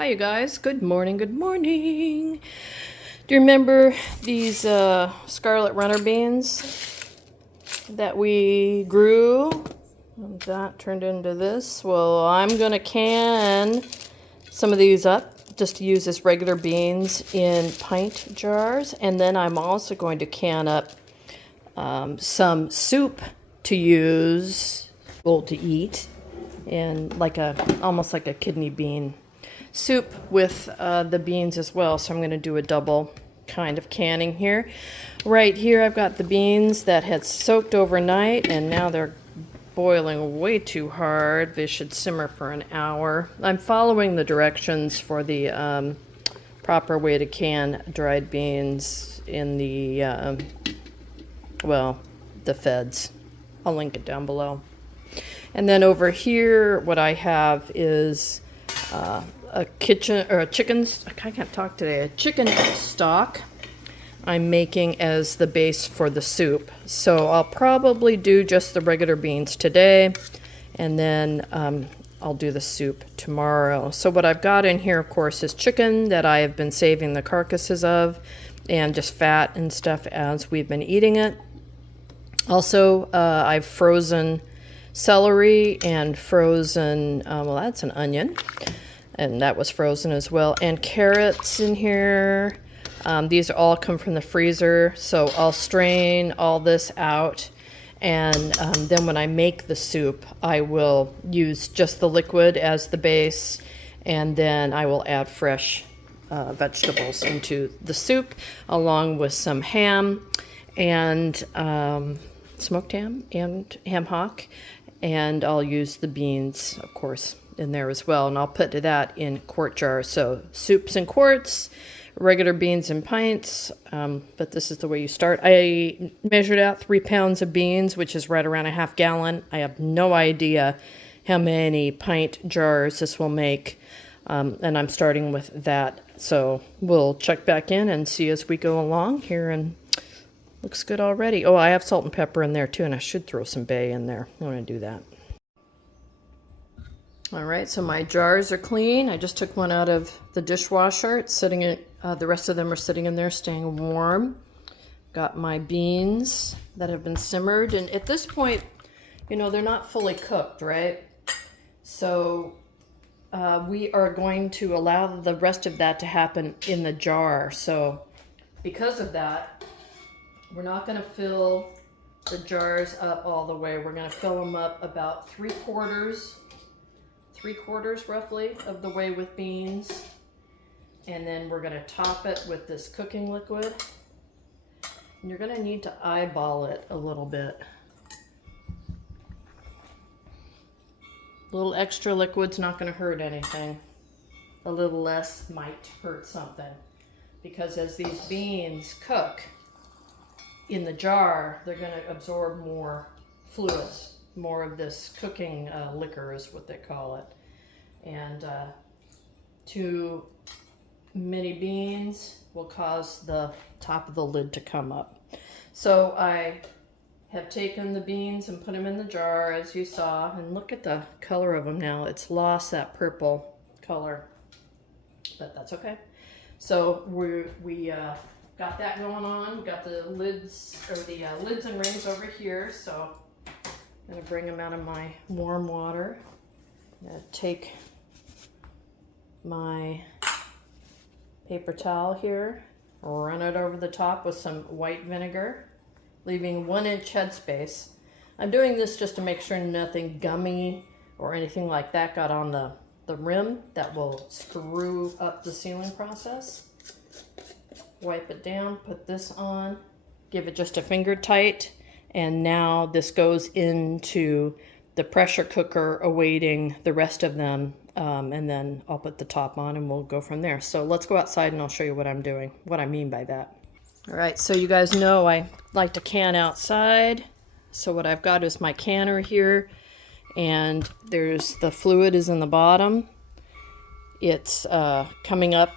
Hi you guys, good morning, good morning. Do you remember these scarlet runner beans that we grew? And that turned into this. Well, I'm gonna can some of these up just to use as regular beans in pint jars, and then I'm also going to can up some soup to use, well, to eat, and like almost like a kidney bean soup with the beans as well. So I'm going to do a double kind of canning here. Right here I've got the beans that had soaked overnight, and now they're boiling way too hard. They should simmer for an hour. I'm following the directions for the proper way to can dried beans in the the feds. I'll link it down below. And then over here what I have is a chicken stock I'm making as the base for the soup. So I'll probably do just the regular beans today, and then I'll do the soup tomorrow. So what I've got in here, of course, is chicken that I have been saving the carcasses of, and just fat and stuff as we've been eating it. Also, I've frozen celery and frozen, well, that's an onion, and that was frozen as well, and carrots in here. These all come from the freezer, so I'll strain all this out, and then when I make the soup, I will use just the liquid as the base, and then I will add fresh vegetables into the soup, along with some ham and smoked ham and ham hock, and I'll use the beans, of course, in there as well, and I'll put that in quart jars. So soups in quarts, regular beans in pints, but this is the way you start. I measured out 3 pounds of beans, which is right around a half gallon. I have no idea how many pint jars this will make, and I'm starting with that. So we'll check back in and see as we go along here, and looks good already. Oh, I have salt and pepper in there too, and I should throw some bay in there. I'm going to do that. All right, so my jars are clean. I just took one out of the dishwasher. It's sitting in, the rest of them are sitting in there staying warm. Got my beans that have been simmered, and at this point, you know, they're not fully cooked, right? So we are going to allow the rest of that to happen in the jar. So because of that, we're not going to fill the jars up all the way. We're going to fill them up about 3/4 roughly of the way with beans, and then we're going to top it with this cooking liquid, and you're going to need to eyeball it a little bit. A little extra liquid's not going to hurt anything. A little less might hurt something, because as these beans cook in the jar, they're going to absorb more fluids, more of this cooking liquor is what they call it. And too many beans will cause the top of the lid to come up. So I have taken the beans and put them in the jar, as you saw, and look at the color of them now. It's lost that purple color, but that's okay. So we got that going on. We got the lids, or the lids and rings over here. So I'm gonna bring them out of my warm water. I'm gonna take my paper towel here, run it over the top with some white vinegar, leaving 1 inch headspace. I'm doing this just to make sure nothing gummy or anything like that got on the rim that will screw up the sealing process. Wipe it down, put this on, give it just a finger tight, and now this goes into the pressure cooker awaiting the rest of them, and then I'll put the top on and we'll go from there. So let's go outside and I'll show you what I'm doing, what I mean by that. All right, so you guys know I like to can outside. So what I've got is my canner here, and there's the fluid is in the bottom. It's coming up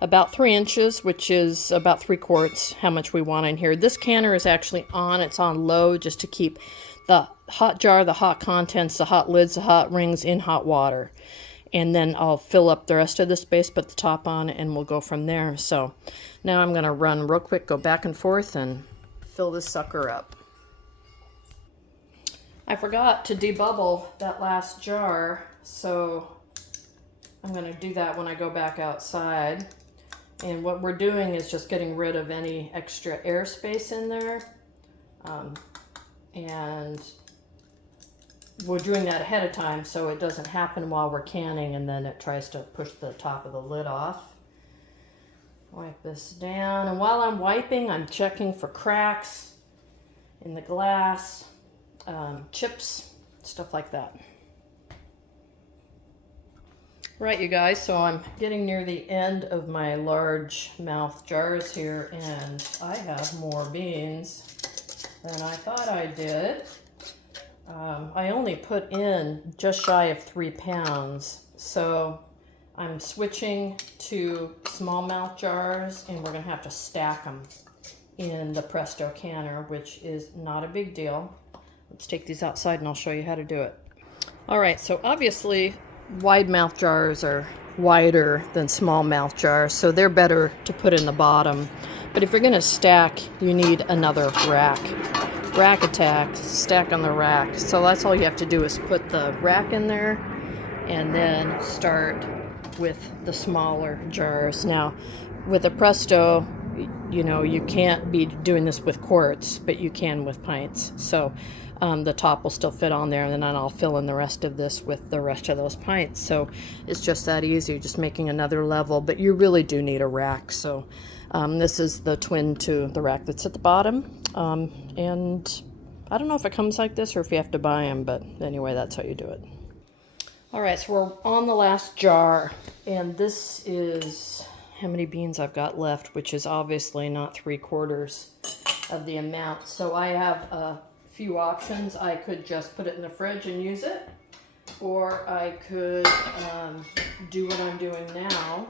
about 3 inches, which is about 3 quarts, how much we want in here. This canner is actually on, it's on low, just to keep the hot jar, the hot contents, the hot lids, the hot rings in hot water. and then I'll fill up the rest of the space, put the top on, and we'll go from there. So now I'm going to run real quick, go back and forth, and fill this sucker up. I forgot to debubble that last jar, so I'm going to do that when I go back outside. And what we're doing is just getting rid of any extra airspace in there. And we're doing that ahead of time so it doesn't happen while we're canning and then it tries to push the top of the lid off. Wipe this down, and while I'm wiping, I'm checking for cracks in the glass, chips, stuff like that. Right, you guys, so I'm getting near the end of my large mouth jars here, and I have more beans than I thought I did. I only put in just shy of 3 pounds, so I'm switching to small mouth jars, and we're gonna have to stack them in the Presto canner, which is not a big deal. Let's take these outside and I'll show you how to do it. All right, so obviously wide mouth jars are wider than small mouth jars, so they're better to put in the bottom. But if you're gonna stack, you need another rack. Rack attack, stack on the rack. So that's all you have to do is put the rack in there and then start with the smaller jars. Now, with a Presto, you know, you can't be doing this with quarts, but you can with pints. So the top will still fit on there, and then I'll fill in the rest of this with the rest of those pints. So it's just that easy, just making another level, but you really do need a rack. So this is the twin to the rack that's at the bottom. And I don't know if it comes like this or if you have to buy them, but anyway, that's how you do it. All right, so we're on the last jar, and this is how many beans I've got left, which is obviously not 3/4 of the amount. So I have a few options. I could just put it in the fridge and use it, or I could do what I'm doing now,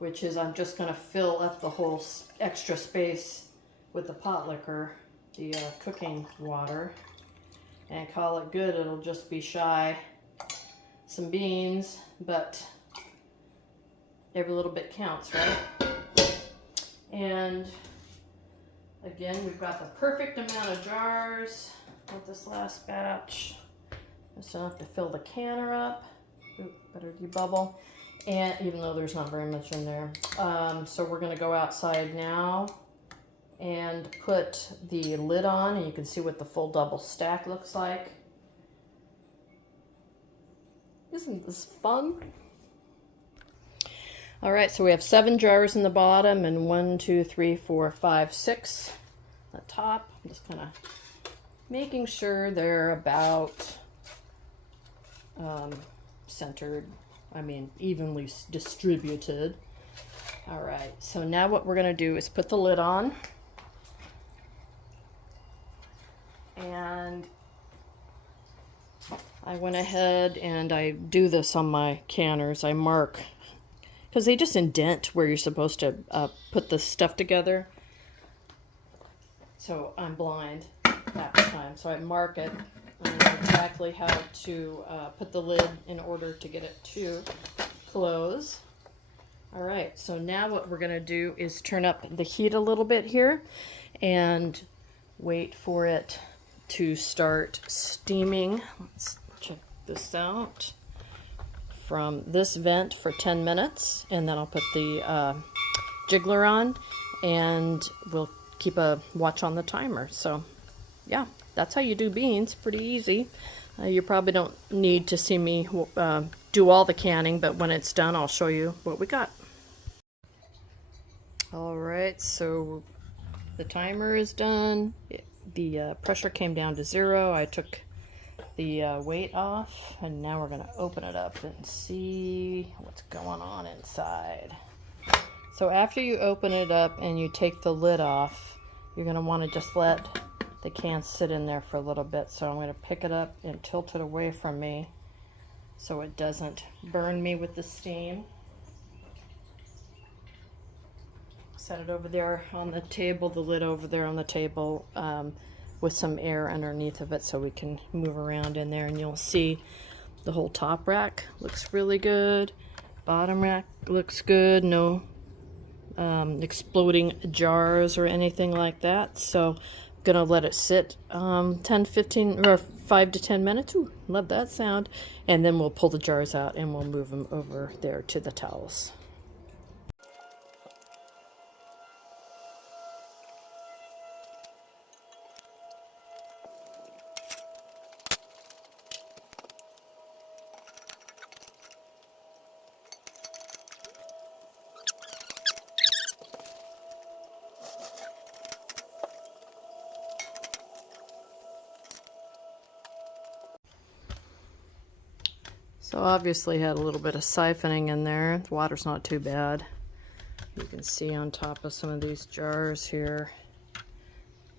which is I'm just going to fill up the whole extra space with the pot liquor, the cooking water, and call it good. It'll just be shy some beans, but every little bit counts, right? And again, we've got the perfect amount of jars with this last batch. Just enough to fill the canner up. Ooh, better debubble. And even though there's not very much in there. So we're gonna go outside now and put the lid on, and you can see what the full double stack looks like. Isn't this fun? All right, so we have 7 jars in the bottom and 1, 2, 3, 4, 5, 6 at the top. I'm just kind of making sure they're about centered, evenly distributed. All right, so now what we're gonna do is put the lid on. And I went ahead and I do this on my canners. I mark, because they just indent where you're supposed to put the stuff together. So I'm blind half the time. So I mark it. I know exactly how to put the lid in order to get it to close. All right, so now what we're gonna do is turn up the heat a little bit here and wait for it to start steaming. Let's check this out. From this vent for 10 minutes, and then I'll put the jiggler on, and we'll keep a watch on the timer. So yeah, that's how you do beans. Pretty easy. You probably don't need to see me do all the canning, but when it's done, I'll show you what we got. All right, so the timer is done. The pressure came down to 0. I took the weight off, and now we're going to open it up and see what's going on inside. So after you open it up and you take the lid off, you're going to want to just let the can sit in there for a little bit. So I'm going to pick it up and tilt it away from me so it doesn't burn me with the steam. Set it over there on the table, the lid over there on the table, with some air underneath of it so we can move around in there, and you'll see The whole top rack looks really good. Bottom rack looks good. No exploding jars or anything like that. So I'm gonna let it sit 10, 15, or 5 to 10 minutes. Ooh, love that sound. And then we'll pull the jars out and we'll move them over there to the towels. So obviously had a little bit of siphoning in there. The water's not too bad. You can see on top of some of these jars here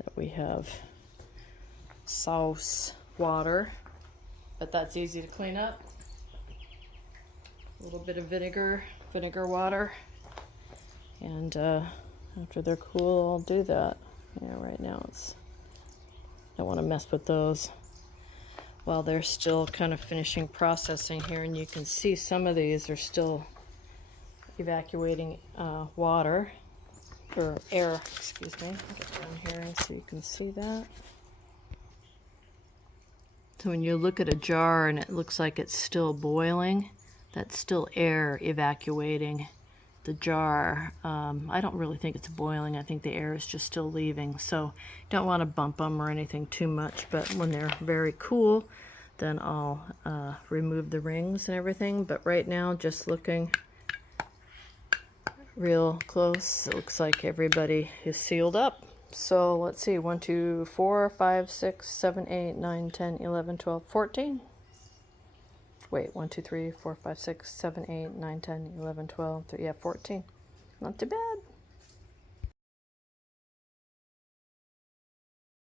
that we have sauce water, but that's easy to clean up. A little bit of vinegar water, and after they're cool, I'll do that. Yeah, right now don't want to mess with those while they're still kind of finishing processing here, and you can see some of these are still evacuating water or air, excuse me. I'll get down here so you can see that. So when you look at a jar and it looks like it's still boiling, that's still air evacuating the jar. I don't really think it's boiling. I think the air is just still leaving. So don't want to bump them or anything too much, but when they're very cool, then I'll remove the rings and everything. But right now, just looking real close, it looks like everybody is sealed up. So let's see, 1, 2, 4, 5, 6, 7, 8, 9, 10, 11, 12, 14. Wait, 1, 2, 3, 4, 5, 6, 7, 8, 9, 10, 11, 12, 3, yeah, 14. Not too bad.